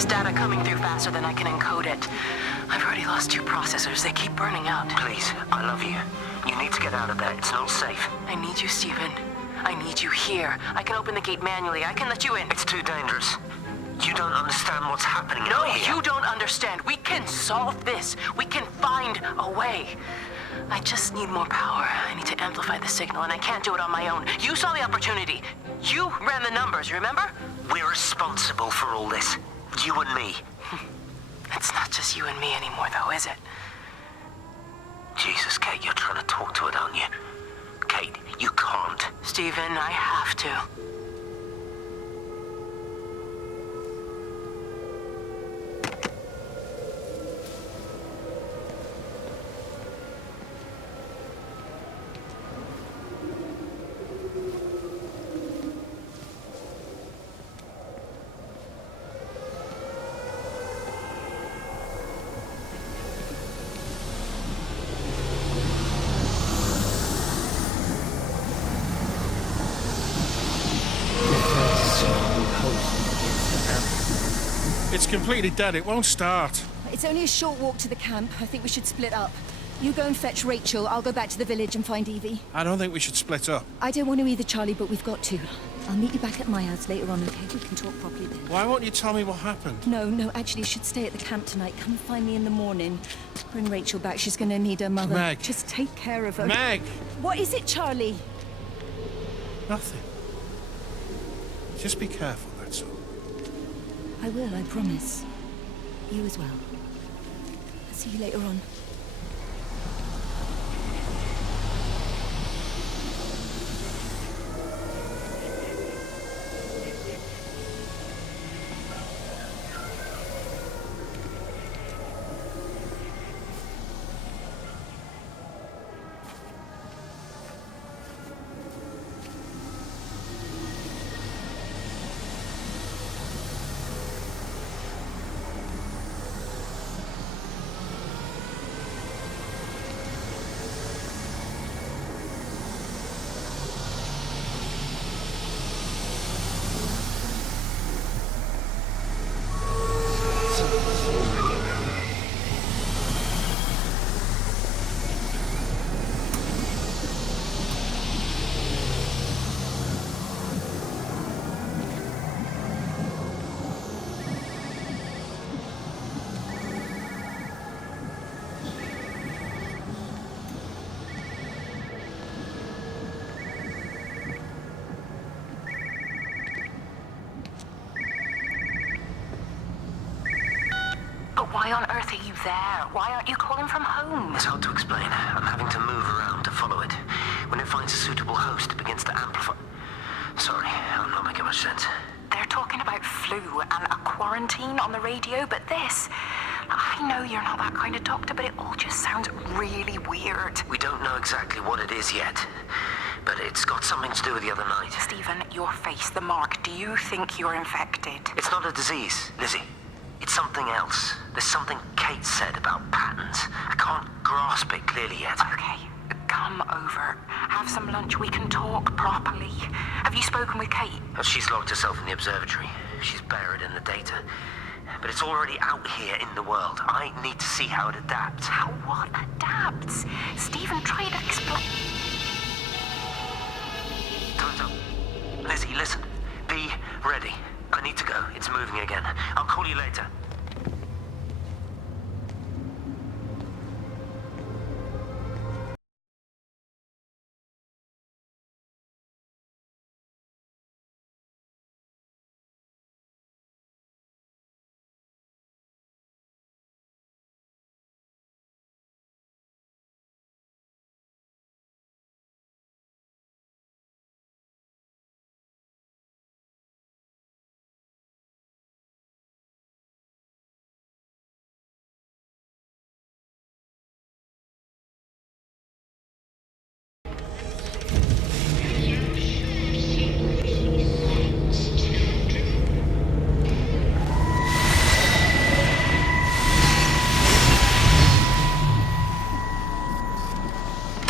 There's data coming through faster than I can encode it. I've already lost 2 processors. They keep burning out. Please, I love you. You need to get out of there. It's not safe. I need you, Stephen. I need you here. I can open the gate manually. I can let you in. It's too dangerous. You don't understand what's happening No, out here. you don't understand. We can solve this. We can find a way. I just need more power. I need to amplify the signal, and I can't do it on my own. You saw the opportunity. You ran the numbers, remember? We're responsible for all this. You and me. It's not just you and me anymore, though, is it? Jesus, Kate, you're trying to talk to it, aren't you? Kate, you can't. Stephen, I have to. It's completely dead. It won't start. It's only a short walk to the camp. I think we should split up. You go and fetch Rachel. I'll go back to the village and find Evie. I don't think we should split up. I don't want to either, Charlie, but we've got to. I'll meet you back at my house later on, okay? We can talk properly then. Why won't you tell me what happened? No, actually, you should stay at the camp tonight. Come find me in the morning. Bring Rachel back. She's going to need her mother. Meg. Just take care of her. Meg! What is it, Charlie? Nothing. Just be careful, that's all. I will, I promise. You as well. I'll see you later on. Why on earth are you there? Why aren't you calling from home? It's hard to explain. I'm having to move around to follow it. When it finds a suitable host, it begins to amplify. Sorry, I'm not making much sense. They're talking about flu and a quarantine on the radio, but this... I know you're not that kind of doctor, but it all just sounds really weird. We don't know exactly what it is yet, but it's got something to do with the other night. Stephen, your face, the mark, do you think you're infected? It's not a disease, Lizzie. It's something else. There's something Kate said about patterns. I can't grasp it clearly yet. Okay, come over. Have some lunch. We can talk properly. Have you spoken with Kate? She's locked herself in the observatory. She's buried in the data. But it's already out here in the world. I need to see how it adapts. How what adapts? Stephen, try to explain. Time's up. Lizzie, listen. Be ready. I need to go. It's moving again. I'll call you later.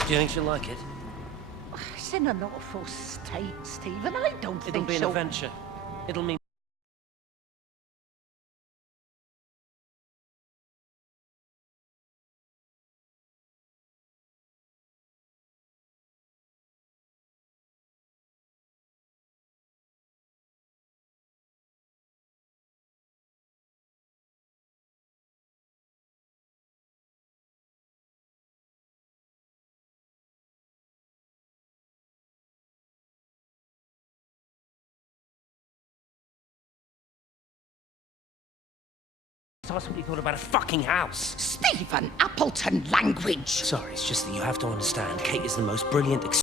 Do you think she'll like it? It's in an awful state, Stephen. I don't It'll think be an she'll... adventure. It'll mean Just ask what he thought about a fucking house. Stephen Appleton language. Sorry, it's just that you have to understand, Kate is the most brilliant...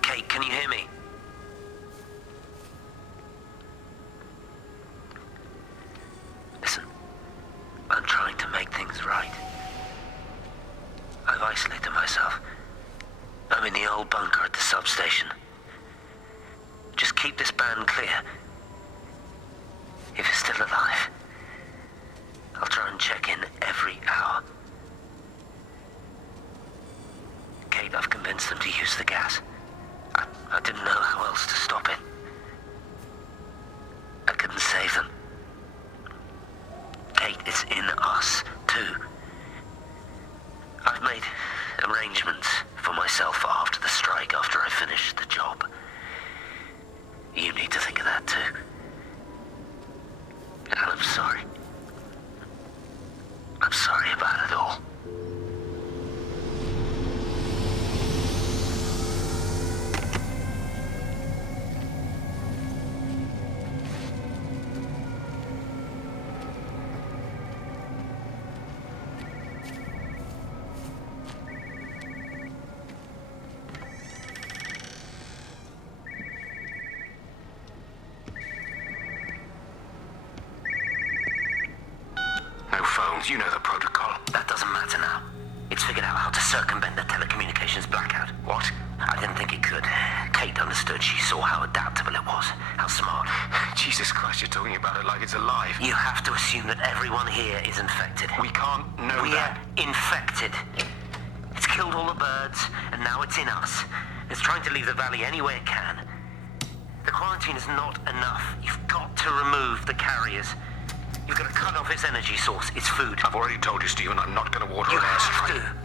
Kate, can you hear me? Listen, I'm trying to make things right. I've isolated myself. I'm in the old bunker at the substation. Just keep this band clear. If it's still alive, I'll try and check in every hour. Kate, I've convinced them to use the gas. I didn't know how else to stop it. I couldn't save them. Kate, it's in us, too. I've made arrangements for myself after the strike, after I finish the job. You need to think of that, too. And I'm sorry. I'm sorry about it all. You know the protocol. That doesn't matter now. It's figured out how to circumvent the telecommunications blackout. What? I didn't think it could. Kate understood. She saw how adaptable it was. How smart. Jesus Christ, you're talking about it like it's alive. You have to assume that everyone here is infected. We can't know that. We're infected. It's killed all the birds, and now it's in us. It's trying to leave the valley any way it can. The quarantine is not enough. You've got to remove the carriers. You've got to cut off its energy source, its food. I've already told you, Stephen, I'm not going to water an airstrike. You have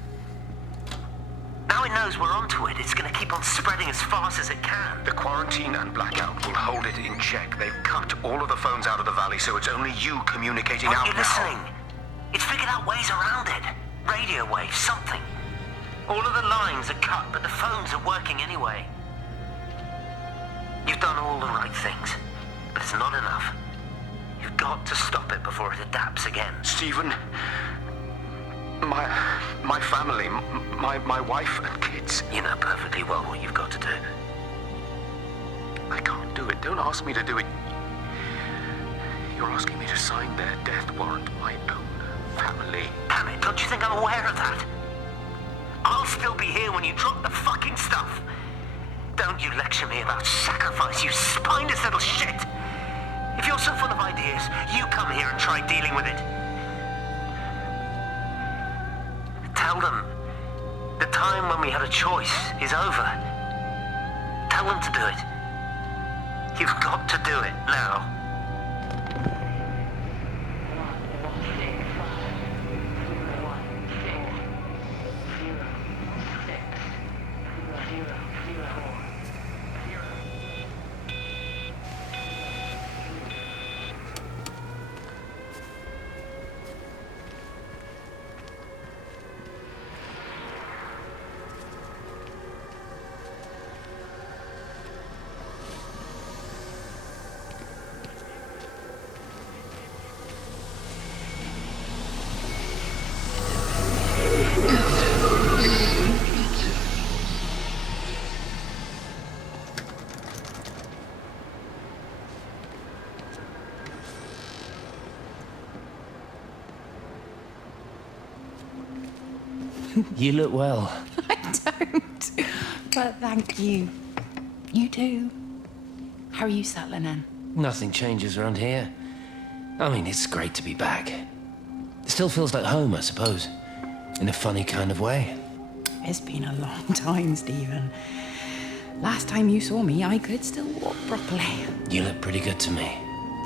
to. Now it knows we're onto it. It's going to keep on spreading as fast as it can. The quarantine and blackout will hold it in check. They've cut all of the phones out of the valley, so it's only you communicating out now. Are you listening? It's figured out ways around it. Radio waves, something. All of the lines are cut, but the phones are working anyway. You've done all the right things, but it's not enough. You've got to stop it before it adapts again. Stephen, my family, my wife and kids. You know perfectly well what you've got to do. I can't do it. Don't ask me to do it. You're asking me to sign their death warrant, my own family. Damn it, don't you think I'm aware of that? I'll still be here when you drop the fucking stuff. Don't you lecture me about sacrifice, you spineless little shit. If you're so full of ideas, you come here and try dealing with it. Tell them the time when we had a choice is over. Tell them to do it. You've got to do it now. You look well. I don't. But thank you. You too. How are you settling in? Nothing changes around here. I mean, it's great to be back. It still feels like home, I suppose. In a funny kind of way. It's been a long time, Stephen. Last time you saw me, I could still walk properly. You look pretty good to me.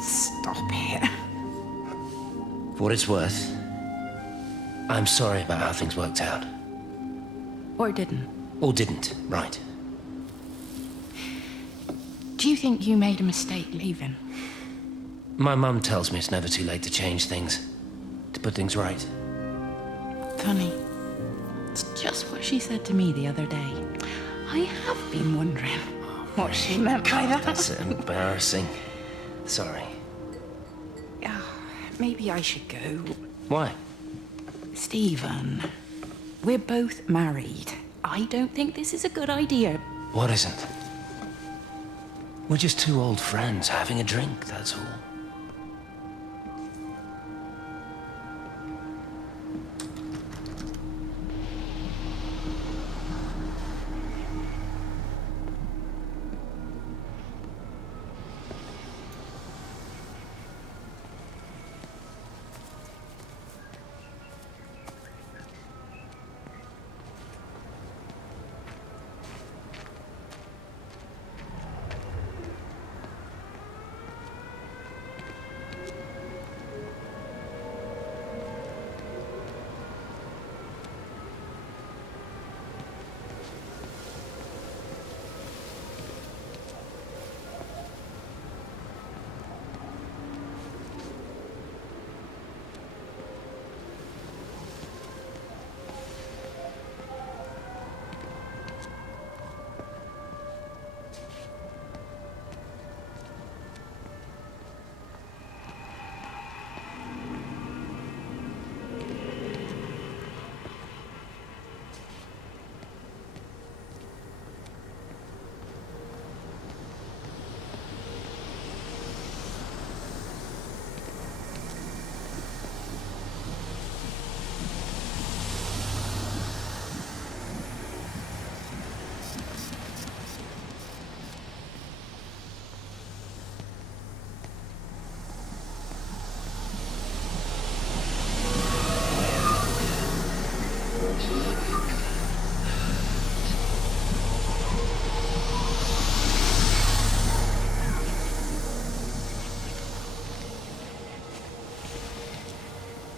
Stop it. For what it's worth, I'm sorry about how things worked out. Or didn't. Or didn't, right. Do you think you made a mistake leaving? My mum tells me it's never too late to change things. To put things right. Funny. It's just what she said to me the other day. I have been wondering what she meant by that. That's embarrassing. Sorry. Maybe I should go. Why? Stephen, we're both married. I don't think this is a good idea. What isn't? We're just two old friends having a drink, that's all.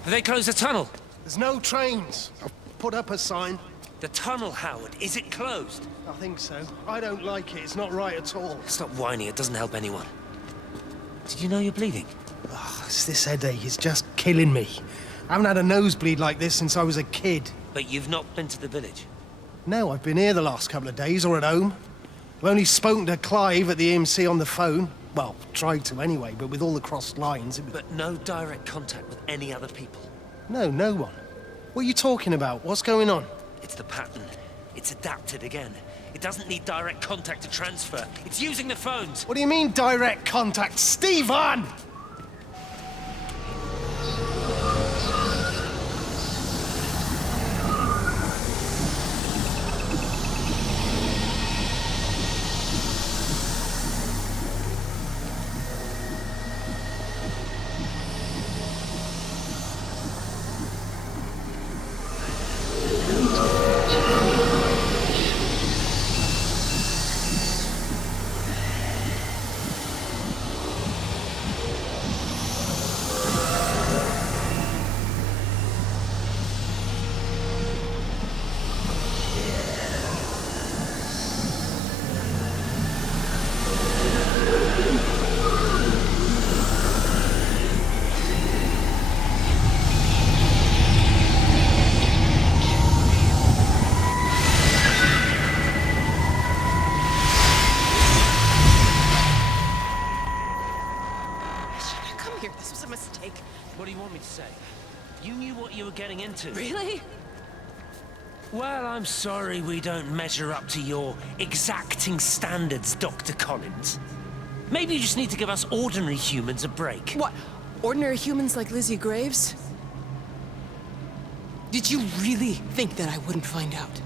Have they closed the tunnel? There's no trains. I've put up a sign. The tunnel, Howard, is it closed? I think so. I don't like it. It's not right at all. Stop whining, it doesn't help anyone. Did you know you're bleeding? Oh, it's this headache. It's just killing me. I haven't had a nosebleed like this since I was a kid. But you've not been to the village? No, I've been here the last couple of days, or at home. I've only spoken to Clive at the EMC on the phone. Well, tried to anyway, but with all the crossed lines, it was... But no direct contact with any other people? No, no one. What are you talking about? What's going on? It's the pattern. It's adapted again. It doesn't need direct contact to transfer. It's using the phones. What do you mean, direct contact? Stephen! What do you want me to say? You knew what you were getting into. Really? Well, I'm sorry we don't measure up to your exacting standards, Dr. Collins. Maybe you just need to give us ordinary humans a break. What? Ordinary humans like Lizzie Graves? Did you really think that I wouldn't find out?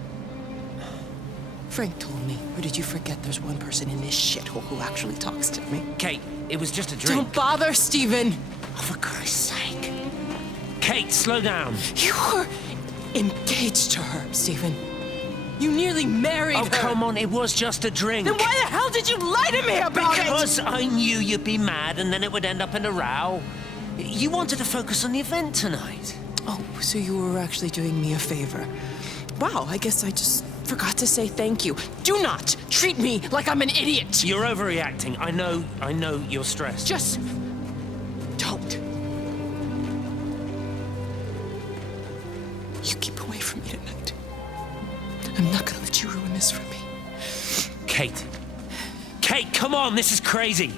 Frank told me, or did you forget there's one person in this shithole who actually talks to me? Kate, it was just a drink. Don't bother, Stephen! Oh, for Christ's sake. Kate, slow down. You were engaged to her, Stephen. You nearly married her. Oh, come on, it was just a drink. Then why the hell did you lie to me about it? Because I knew you'd be mad and then it would end up in a row. You wanted to focus on the event tonight. Oh, so you were actually doing me a favor. Wow, I guess I just forgot to say thank you. Do not treat me like I'm an idiot. You're overreacting. I know you're stressed. Just don't. You keep away from me tonight. I'm not gonna let you ruin this for me. Kate. Kate, come on, this is crazy.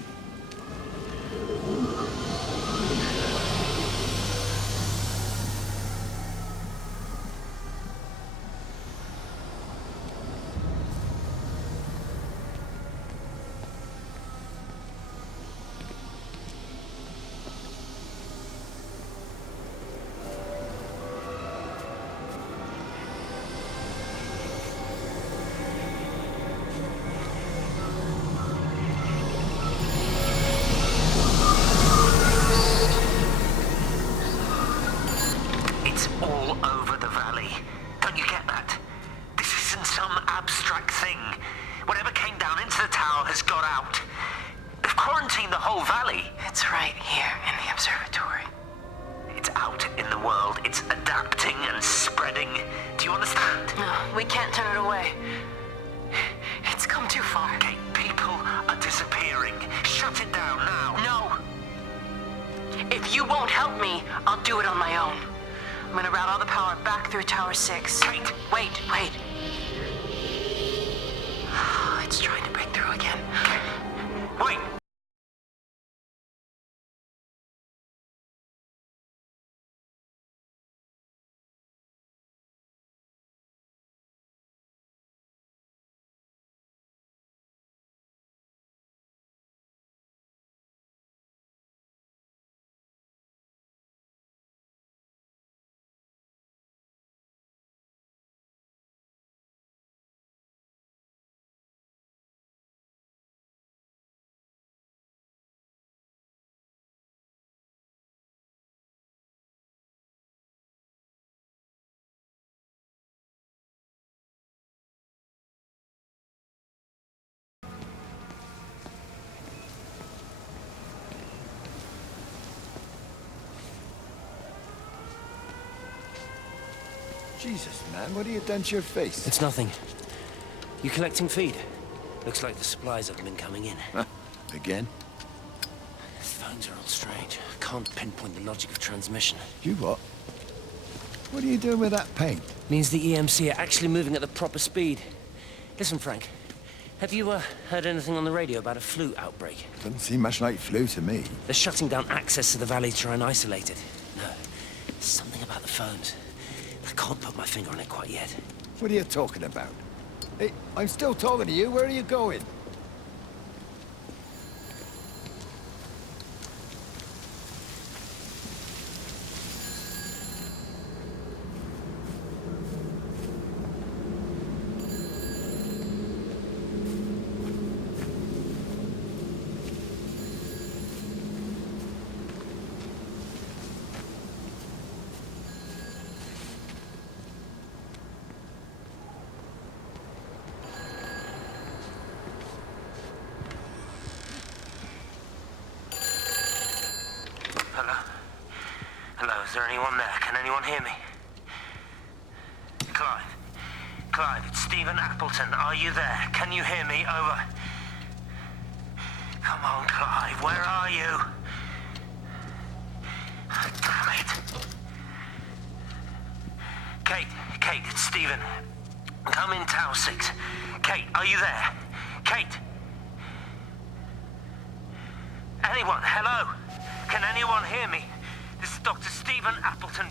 It's all over the valley. Don't you get that? This isn't some abstract thing. Whatever came down into the tower has got out. They've quarantined the whole valley. It's right here in the observatory. It's out in the world. It's adapting and spreading. Do you understand? No, we can't turn it away. It's come too far. Okay, people are disappearing. Shut it down now. No. If you won't help me, I'll do it on my own. I'm gonna route all the power back through Tower 6. Kate! Wait. It's trying to break through again. Wait! Jesus, man, what have you done to your face? It's nothing. You collecting feed? Looks like the supplies haven't been coming in. Again? The phones are all strange. Can't pinpoint the logic of transmission. You what? What are you doing with that paint? Means the EMC are actually moving at the proper speed. Listen, Frank. Have you heard anything on the radio about a flu outbreak? Doesn't seem much like flu to me. They're shutting down access to the valley to try and isolate it. No, something about the phones. I can't put my finger on it quite yet. What are you talking about? Hey, I'm still talking to you. Where are you going? Hello, is there anyone there? Can anyone hear me? Clive, it's Stephen Appleton. Are you there? Can you hear me? Over. Come on, Clive, where are you? Damn it. Kate, it's Stephen. Come in Tower 6. Kate, are you there? Kate? Anyone? Hello? Can anyone hear me? This is Dr. Stephen Appleton,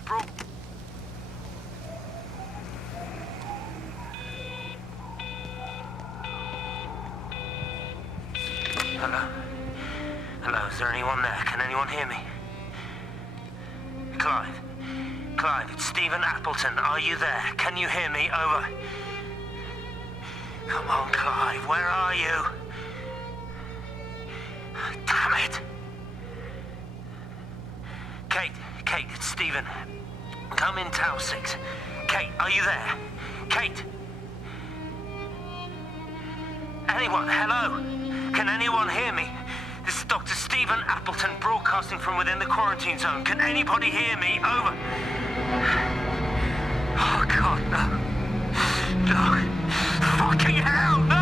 Hello, is there anyone there? Can anyone hear me? Clive, Clive, it's Stephen Appleton. Are you there? Can you hear me? Over. Come on, Clive, where are you? Damn it! Kate, it's Stephen. Come in Tower 6. Kate, are you there? Kate! Anyone, hello? Can anyone hear me? This is Dr. Stephen Appleton broadcasting from within the quarantine zone. Can anybody hear me? Over. Oh, God, no. No. Fucking hell, no!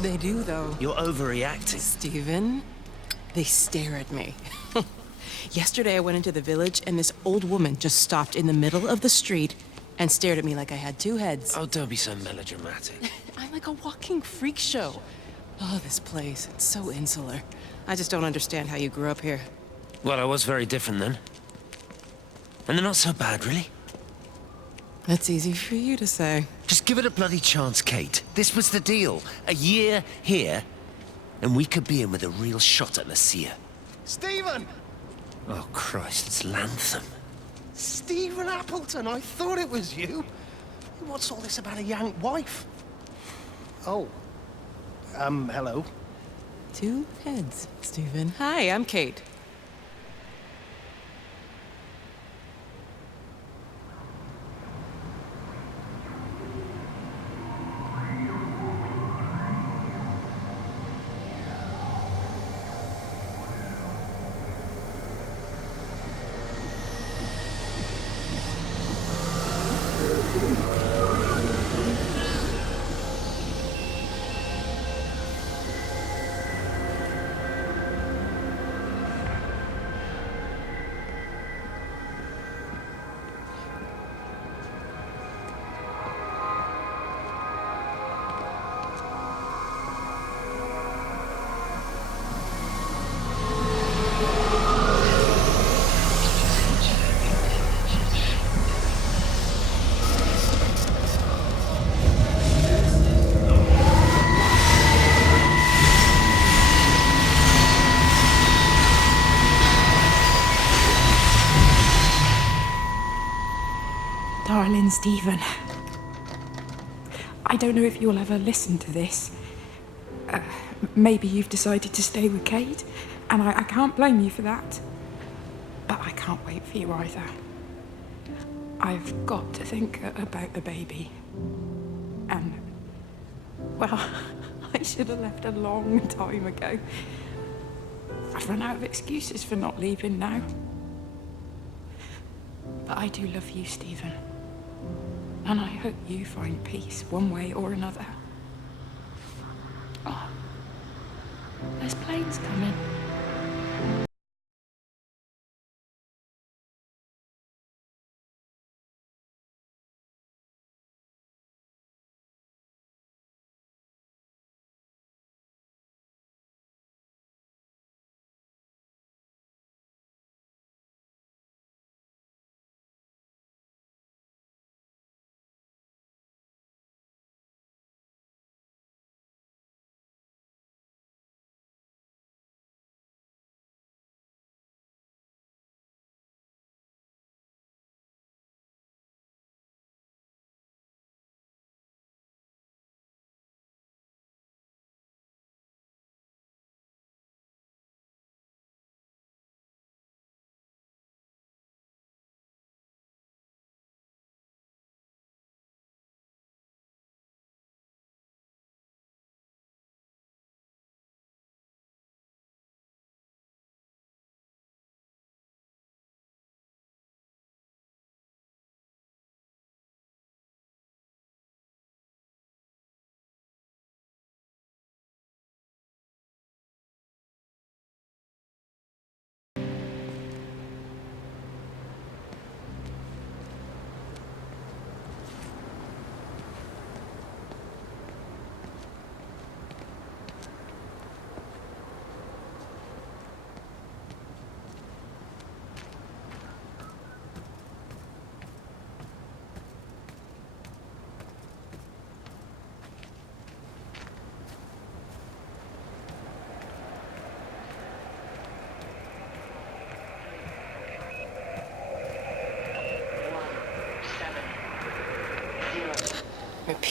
They do, though. You're overreacting. Stephen, they stare at me. Yesterday I went into the village and this old woman just stopped in the middle of the street and stared at me like I had two heads. Oh, don't be so melodramatic. I'm like a walking freak show. Oh, this place, it's so insular. I just don't understand how you grew up here. Well, I was very different then. And they're not so bad, really. That's easy for you to say. Just give it a bloody chance, Kate. This was the deal. A year here, and we could be in with a real shot at Lucia. Stephen! Oh, Christ, it's Lantham. Stephen Appleton, I thought it was you. What's all this about a Yank wife? Oh. Hello. Two heads, Stephen. Hi, I'm Kate. Darling Stephen, I don't know if you'll ever listen to this. Maybe you've decided to stay with Kate, and I can't blame you for that. But I can't wait for you either. I've got to think about the baby. And, well, I should have left a long time ago. I've run out of excuses for not leaving now. But I do love you, Stephen. And I hope you find peace one way or another. Oh, there's planes coming.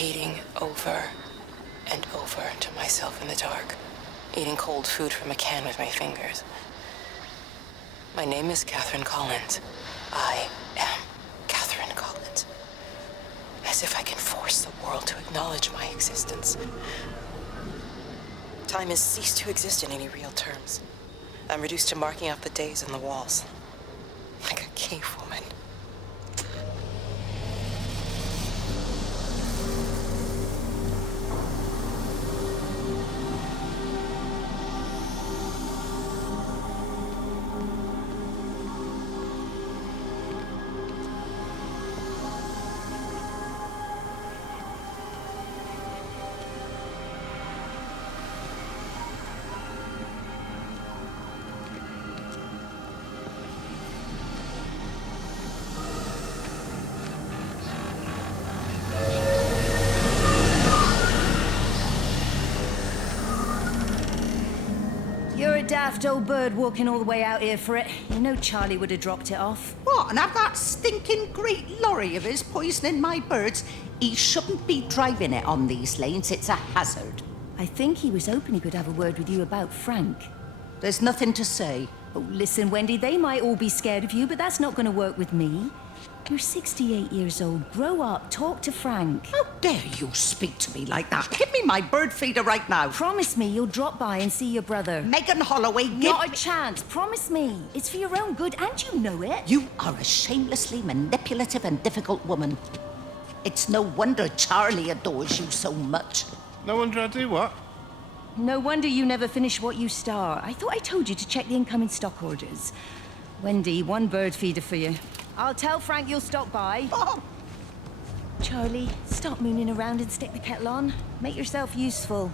repeating over and over to myself in the dark, eating cold food from a can with my fingers. My name is Catherine Collins. I am Catherine Collins. As if I can force the world to acknowledge my existence. Time has ceased to exist in any real terms. I'm reduced to marking out the days on the walls. Like a cave woman. You're a daft old bird walking all the way out here for it. You know Charlie would have dropped it off. What, and have that stinking great lorry of his poisoning my birds? He shouldn't be driving it on these lanes. It's a hazard. I think he was hoping he could have a word with you about Frank. There's nothing to say. Oh, listen, Wendy, they might all be scared of you, but that's not going to work with me. You're 68 years old. Grow up. Talk to Frank. How dare you speak to me like that? Give me my bird feeder right now. Promise me you'll drop by and see your brother. Megan Holloway, Not a chance. Promise me. It's for your own good, and you know it. You are a shamelessly manipulative and difficult woman. It's no wonder Charlie adores you so much. No wonder I do what? No wonder you never finish what you start. I thought I told you to check the incoming stock orders. Wendy, one bird feeder for you. I'll tell Frank you'll stop by. Oh. Charlie, stop mooning around and stick the kettle on. Make yourself useful.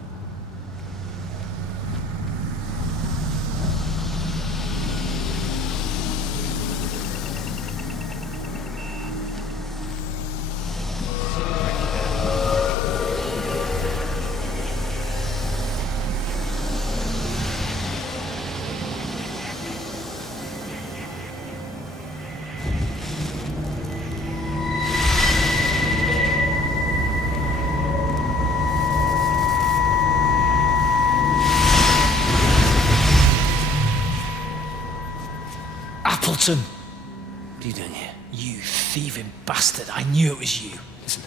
Appleton! What are you doing here? You thieving bastard. I knew it was you. Listen,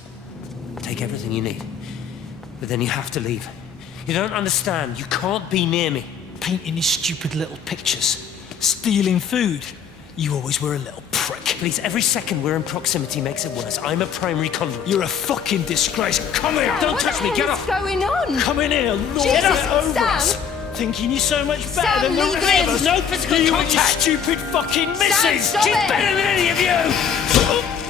take everything you need. But then you have to leave. You don't understand. You can't be near me. Painting these stupid little pictures. Stealing food. You always were a little prick. Please, every second we're in proximity makes it worse. I'm a primary conduit. You're a fucking disgrace. Come here! Don't touch me, get off! What's going on? Come in here, Lord, Jesus, get over Sam! us. Thinking you're so much better Sam, than the leave rest of him. us. No physical You and your contact. stupid fucking missus. stop She's it. better than any of you.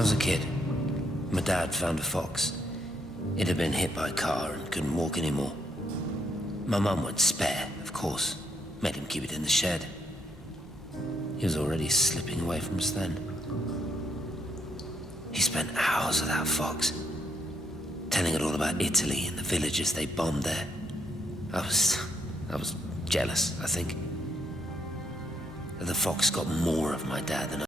I was a kid, my dad found a fox. It had been hit by a car and couldn't walk anymore. My mum went spare, of course. Made him keep it in the shed. He was already slipping away from us then. He spent hours with that fox, telling it all about Italy and the villages they bombed there. I was jealous, I think. The fox got more of my dad than I.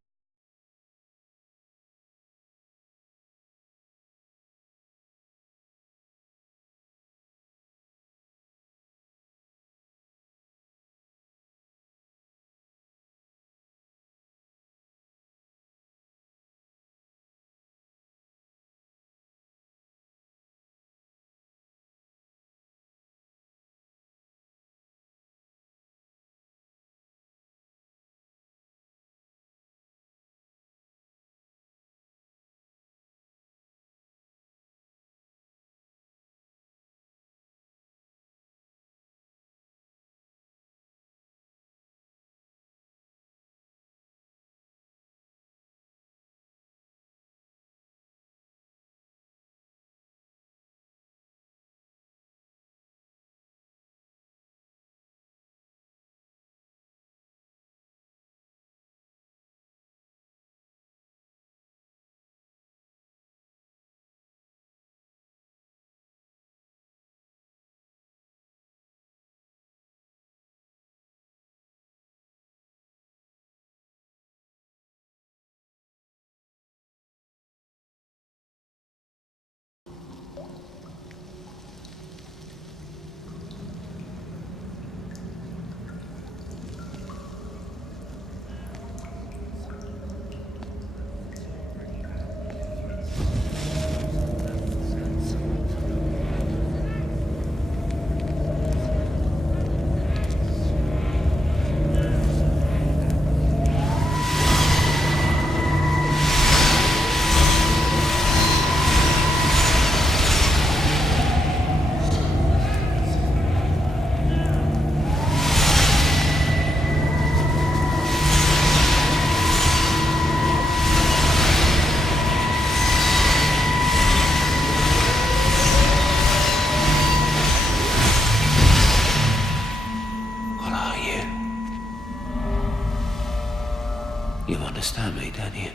You understand me, don't you?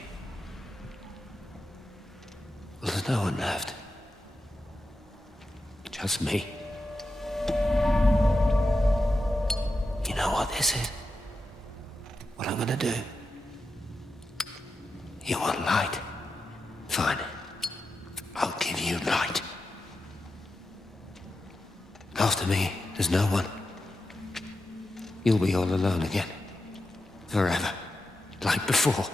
Well, there's no one left. Just me. You know what this is? What I'm gonna do? You want light? Fine. I'll give you light. After me, there's no one. You'll be all alone again. Forever. Like before.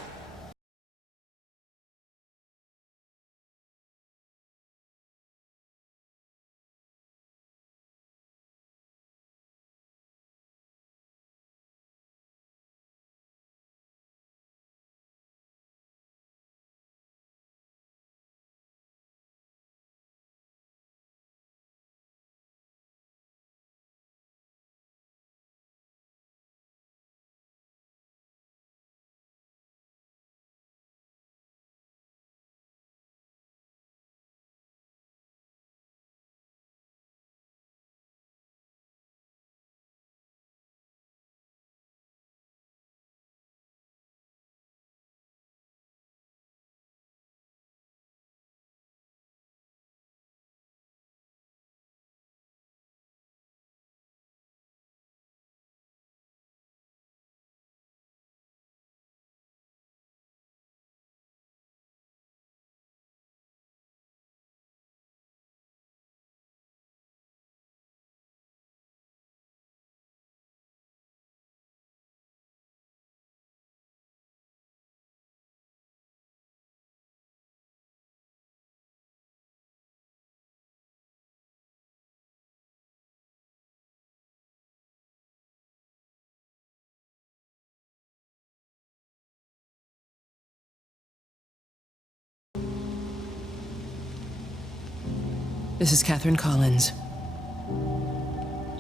This is Catherine Collins.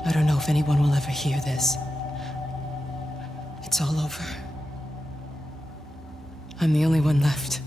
I don't know if anyone will ever hear this. It's all over. I'm the only one left.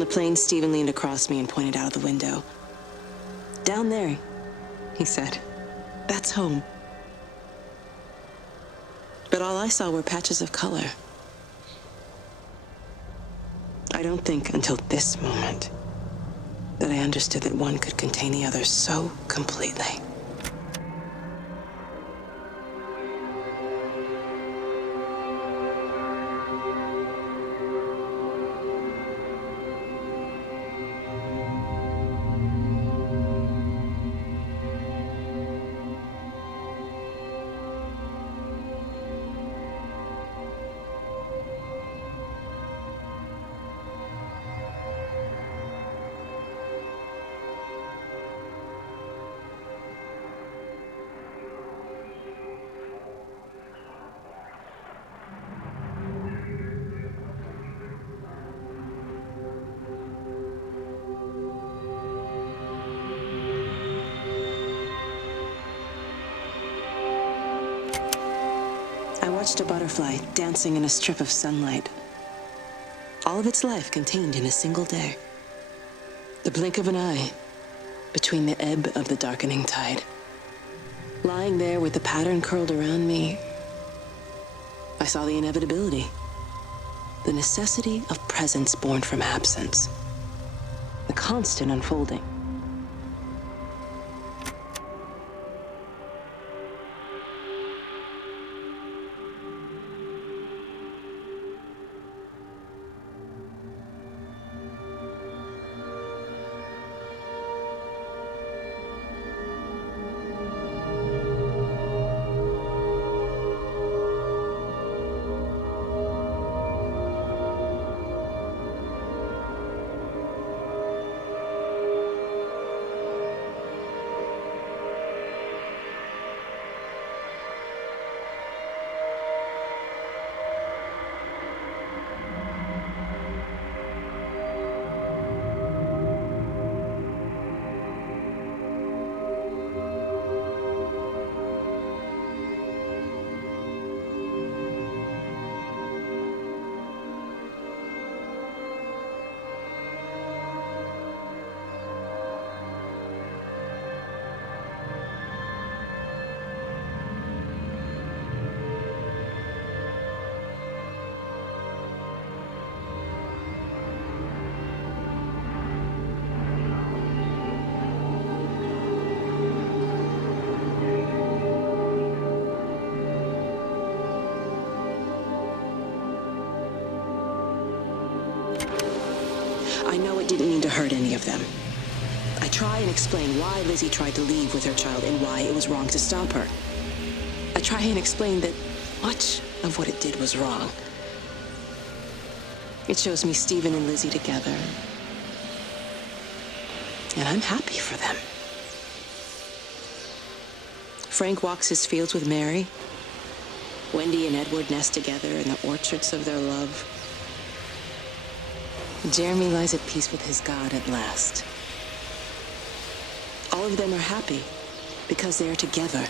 On the plane, Stephen leaned across me and pointed out of the window. "Down there," he said. "That's home." But all I saw were patches of color. I don't think until this moment that I understood that one could contain the other so completely. I watched a butterfly dancing in a strip of sunlight. All of its life contained in a single day. The blink of an eye between the ebb of the darkening tide. Lying there with the pattern curled around me, I saw the inevitability, the necessity of presence born from absence, the constant unfolding. I know it didn't mean to hurt any of them. I try and explain why Lizzie tried to leave with her child and why it was wrong to stop her. I try and explain that much of what it did was wrong. It shows me Stephen and Lizzie together. And I'm happy for them. Frank walks his fields with Mary. Wendy and Edward nest together in the orchards of their love. Jeremy lies at peace with his God at last. All of them are happy because they are together.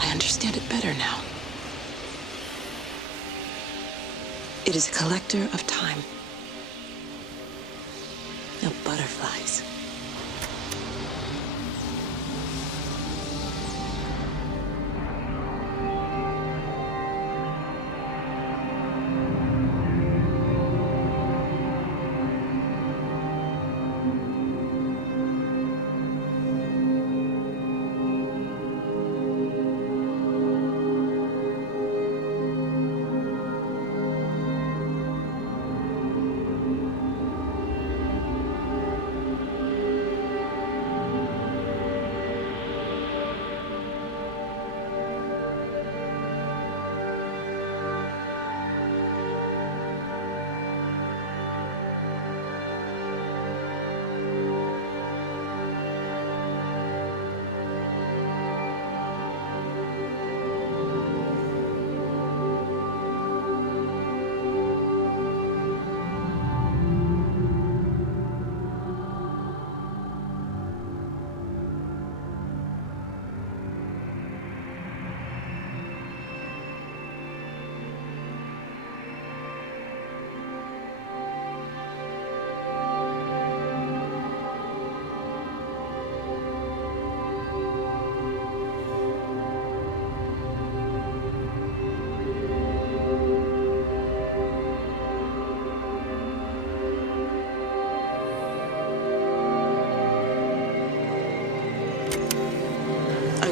I understand it better now. It is a collector of time, of butterflies.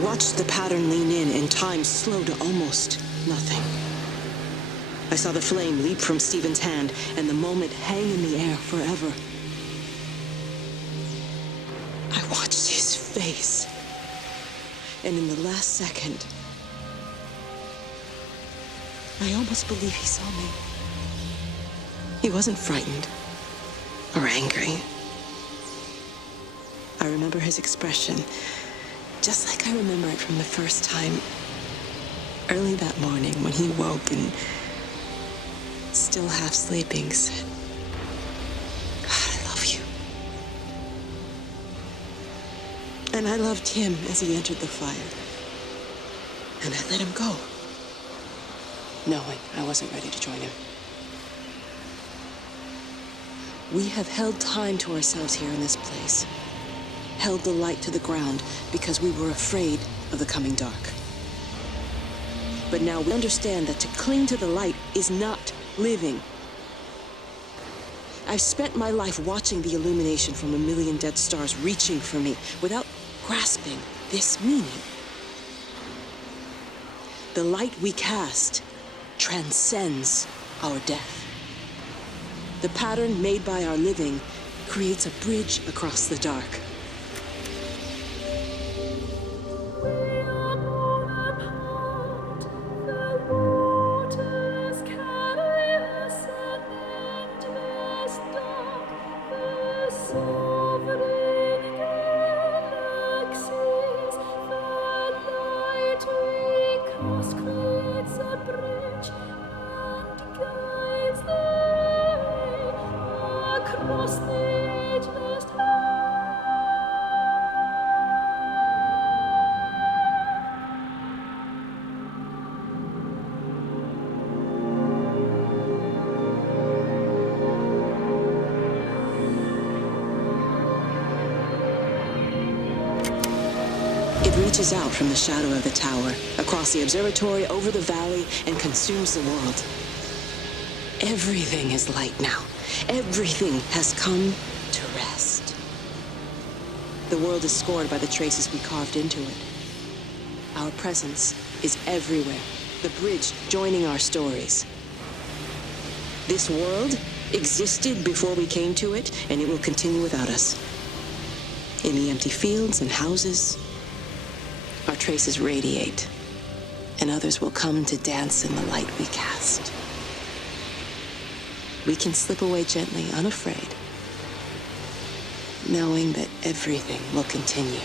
watched the pattern lean in and time slow to almost nothing. I saw the flame leap from Stephen's hand and the moment hang in the air forever. I watched his face, and in the last second, I almost believe he saw me. He wasn't frightened or angry. I remember his expression, just like I remember it from the first time, early that morning when he woke and, still half sleeping, said, "God, I love you." And I loved him as he entered the fire. And I let him go, knowing I wasn't ready to join him. We have held time to ourselves here in this place. Held the light to the ground because we were afraid of the coming dark. But now we understand that to cling to the light is not living. I've spent my life watching the illumination from a million dead stars reaching for me without grasping this meaning. The light we cast transcends our death. The pattern made by our living creates a bridge across the dark. It reaches out from the shadow of the tower, across the observatory, over the valley, and consumes the world. Everything is light now. Everything has come to rest. The world is scored by the traces we carved into it. Our presence is everywhere, the bridge joining our stories. This world existed before we came to it, and it will continue without us. In the empty fields and houses, our traces radiate, and others will come to dance in the light we cast. We can slip away gently, unafraid, knowing that everything will continue.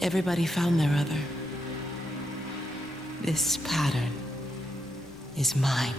Everybody found their other. This pattern is mine.